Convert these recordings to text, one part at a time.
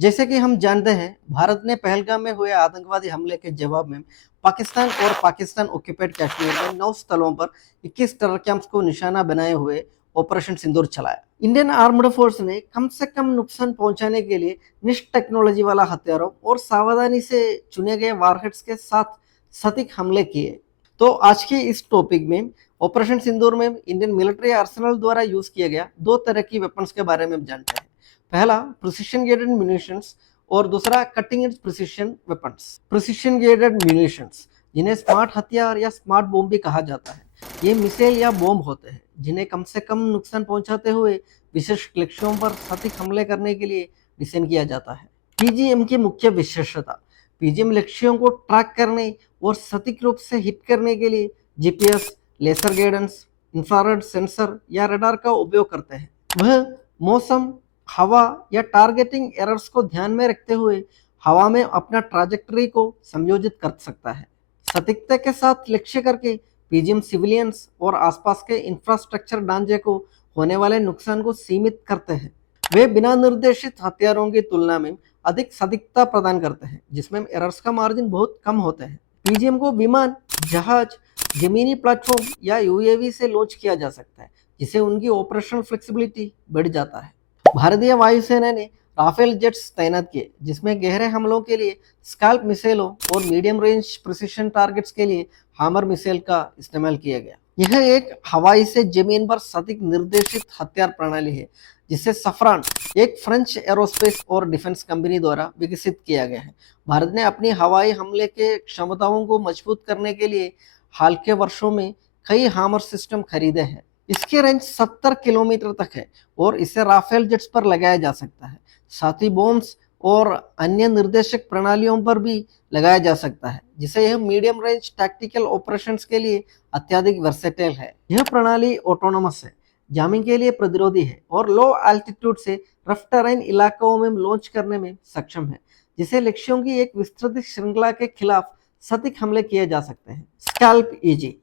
जैसे कि हम जानते हैं, भारत ने पहलगाम में हुए आतंकवादी हमले के जवाब में पाकिस्तान ऑक्यूपाइड कश्मीर में 9 स्थलों पर 21 टेरर कैंप्स को निशाना बनाए हुए ऑपरेशन सिंदूर चलाया। इंडियन आर्म्ड फोर्स ने कम से कम नुकसान पहुंचाने के लिए निष्ठ टेक्नोलॉजी वाला हथियारों और सावधानी से चुने गए वारहेड्स के साथ सटीक हमले किए। तो आज के इस टॉपिक में ऑपरेशन सिंदूर में इंडियन मिलिट्री आर्सेनल द्वारा यूज किया गया 2 तरह की वेपन्स के बारे में जानते हैं। पहला प्रिसिशन गेटेड म्यूनिशंस और दूसरा cutting edge precision weapons. Precision gated munitions, जिन्हें स्मार्ट हथियार या स्मार्ट बॉम्ब भी कहा जाता है, ये मिसाइल या बॉम्ब होते हैं जिन्हें कम से कम नुकसान पहुंचाते हुए विशेष लक्ष्यों पर सटीक हमले करने के लिए डिजाइन किया जाता है। पीजीएम की मुख्य विशेषता, पीजीएम लक्ष्यों को ट्रैक करने और सटीक रूप से हिट करने के लिए GPS, laser guidance, infrared sensor या रडार का उपयोग करते हैं। वह मौसम, हवा या टारगेटिंग एरर्स को ध्यान में रखते हुए हवा में अपना ट्राजेक्टरी को संयोजित कर सकता है। सटीकता के साथ लक्ष्य करके पीजीएम सिविलियंस और आसपास के इंफ्रास्ट्रक्चर ढांचे को होने वाले नुकसान को सीमित करते हैं। वे बिना निर्देशित हथियारों की तुलना में अधिक सटीकता प्रदान करते हैं, जिसमें एरर्स का मार्जिन बहुत कम होते हैं। पीजीएम को विमान, जहाज, जमीनी प्लेटफॉर्म या यूएवी से लॉन्च किया जा सकता है, जिससे उनकी ऑपरेशनल फ्लेक्सिबिलिटी बढ़ जाता है। भारतीय वायुसेना ने राफेल जेट्स तैनात किए, जिसमें गहरे हमलों के लिए स्काल्प मिसाइलों और मीडियम रेंज प्रिसिशन टारगेट्स के लिए हामर मिसाइल का इस्तेमाल किया गया। यह एक हवाई से जमीन पर सटीक निर्देशित हथियार प्रणाली है, जिसे सफरान, एक फ्रेंच एरोस्पेस और डिफेंस कंपनी द्वारा विकसित किया गया है। भारत ने अपनी हवाई हमले के क्षमताओं को मजबूत करने के लिए हाल के वर्षों में कई हामर सिस्टम खरीदे हैं। इसकी रेंज 70 किलोमीटर तक है और इसे राफेल जेट्स पर लगाया जा सकता है। साथ ही बॉम्ब्स और अन्य निर्देशक प्रणालियों पर भी लगाया जा सकता है, जिसे यह मीडियम रेंज टैक्टिकल ऑपरेशंस के लिए अत्यधिक वर्सेटाइल है। यह प्रणाली ऑटोनोमस है, जामिंग के लिए प्रतिरोधी है और लो एल्टीट्यूड से रफ टेरेन इलाकों में लॉन्च करने में सक्षम है, जिसे लक्ष्यों की एक विस्तृत श्रृंखला के खिलाफ सटीक हमले किए जा सकते हैं। स्कैल्प ईजी,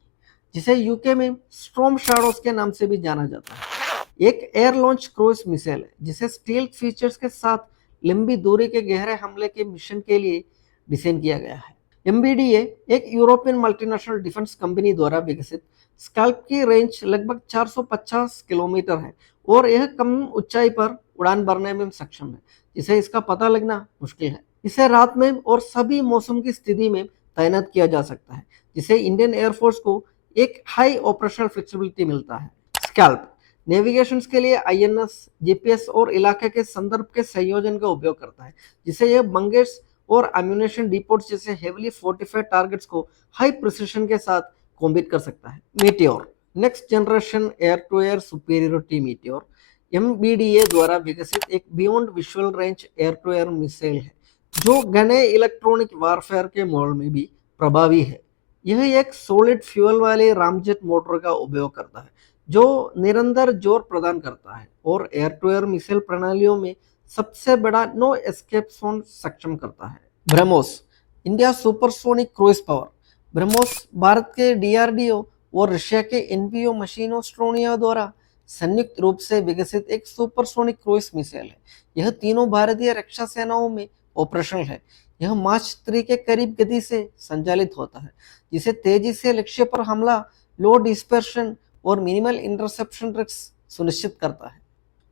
जिसे यूके में स्टॉर्म शैडोज के नाम से भी जाना जाता है, एक एयर लॉन्च क्रूज मिसाइल है, जिसे स्टील्थ फीचर्स के साथ लंबी दूरी के गहरे हमले के मिशन के लिए डिजाइन किया गया है। एमबीडीए, एक यूरोपियन मल्टीनेशनल डिफेंस कंपनी द्वारा विकसित स्कैल्प की रेंज लगभग 450 किलोमीटर है और यह कम ऊंचाई पर उड़ान भरने में सक्षम है, जिसे इसका पता लगना मुश्किल है। इसे रात में और सभी मौसम की स्थिति में तैनात किया जा सकता है, जिसे इंडियन एयरफोर्स को एक हाई ऑपरेशनल फ्लेक्सिबिलिटी मिलता है। स्कैल्प नेविगेशन के लिए आईएनएस, जीपीएस और इलाके के संदर्भ के संयोजन का उपयोग करता है, जिसे यह बंगेट्स और एम्यूनेशन डिपोट्स जैसे हेवीली फोर्टिफाइड टारगेट्स को हाई प्रिसिशन के साथ कॉम्बैट कर सकता है। Meteor, next generation air to air superiority Meteor, MBDA द्वारा विकसित एक beyond visual range air to air missile है, जो घने इलेक्ट्रॉनिक वारफेयर के मोड में भी प्रभावी है। यह एक सॉलिड फ्यूल वाले रामजेट मोटर का उपयोग करता है, जो निरंतर जोर प्रदान करता है और एयर टू एयर मिसाइल प्रणालियों में सबसे बड़ा नो एस्केप जोन सक्षम करता है। BrahMos, India supersonic cruise power. BrahMos Bharat के डीआरडीओ और रशिया के एनपीओ मशीनों स्ट्रोनिया द्वारा संयुक्त रूप से विकसित एक सुपरसोनिक क्रूज मिसाइल है। यह तीनों भारतीय रक्षा सेनाओं में ऑपरेशनल है। यह मार्च 3 के करीब गति से संचालित होता है, जिसे तेजी से लक्ष्य पर हमला, लो डिस्पर्शन और मिनिमल इंटरसेप्शन रिस्क सुनिश्चित करता है।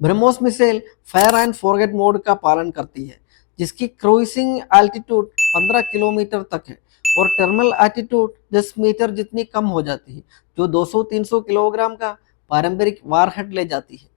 BrahMos missile fire and forget mode का पालन करती है, जिसकी क्रूइजिंग एल्टीट्यूड 15 किलोमीटर तक है और टर्मिनल एल्टीट्यूड 10 मीटर जितनी कम हो जाती है, जो 200-300 किलोग्राम का पारंपरिक वारहेड ले जाती है।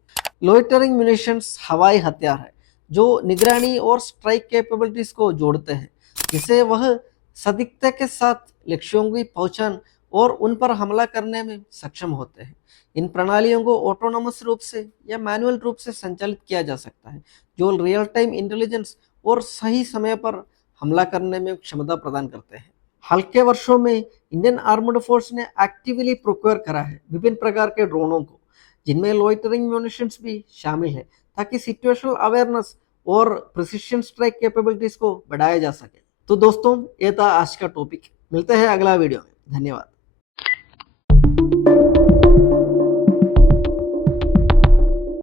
लोइटरिंग म्यूनिशंस हवाई हथियार है, जो निगरानी और स्ट्राइक कैपेबिलिटीज को जोड़ते हैं, जिसे वह सटीकता के साथ लक्ष्यों की पहचान और उन पर हमला करने में सक्षम होते हैं। इन प्रणालियों को ऑटोनोमस रूप से या मैनुअल रूप से संचालित किया जा सकता है, जो रियल टाइम इंटेलिजेंस और सही समय पर हमला करने में क्षमता प्रदान करते हैं। हाल के वर्षों में इंडियन आर्म्ड फोर्स ने एक्टिवली प्रोक्योर करा है विभिन्न प्रकार के ड्रोनों को, जिनमें लोइटरिंग म्यूनिशंस भी शामिल है, ताकि सिचुएशनल अवेयरनेस और प्रिसिशन स्ट्राइक कैपेबिलिटीज को बढ़ाया जा सके। तो दोस्तों, ये था आज का टॉपिक। मिलते हैं अगला वीडियो में। धन्यवाद।